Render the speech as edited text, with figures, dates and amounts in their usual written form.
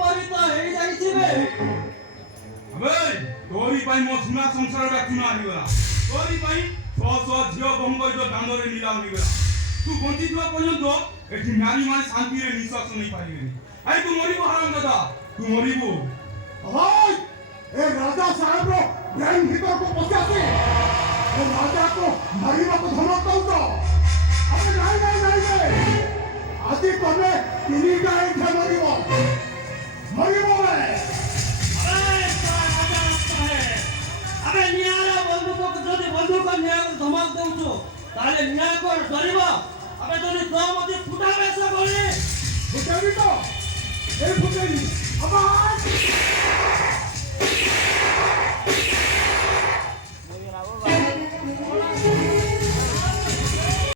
বিপরীত হয়ে যাইছিবে। আবে তোরি পাই মো সুনা সংসারটা চুনা হইগলা। তোরি পাই ঝিও বঙ্গই তো দান্দরে নিলাম হইগলা। তু বঞ্চিত পর্যন্ত এটি নারী মানে শান্তিরে নিঃশ্বাস নেই পারিবেনি। আই তু মরিব হারাম দাদা, তু মরিব। भाई ए राजा साहब रो ब्रेन भीतर को पचाते ए राजा को मरिबा को धमक दउ तो अबे नहीं आदि तमे तिनी का एक मरिबो मरिबो रे আবে নিয়ারা বন্ধুক যদি বন্ধুক নিয়া ধমক দউছো তাহলে নিয়া কর ডরিব। আবে যদি দমতি ফুটাবে সে বলি फुटेरी तो ए फुटेरी अबा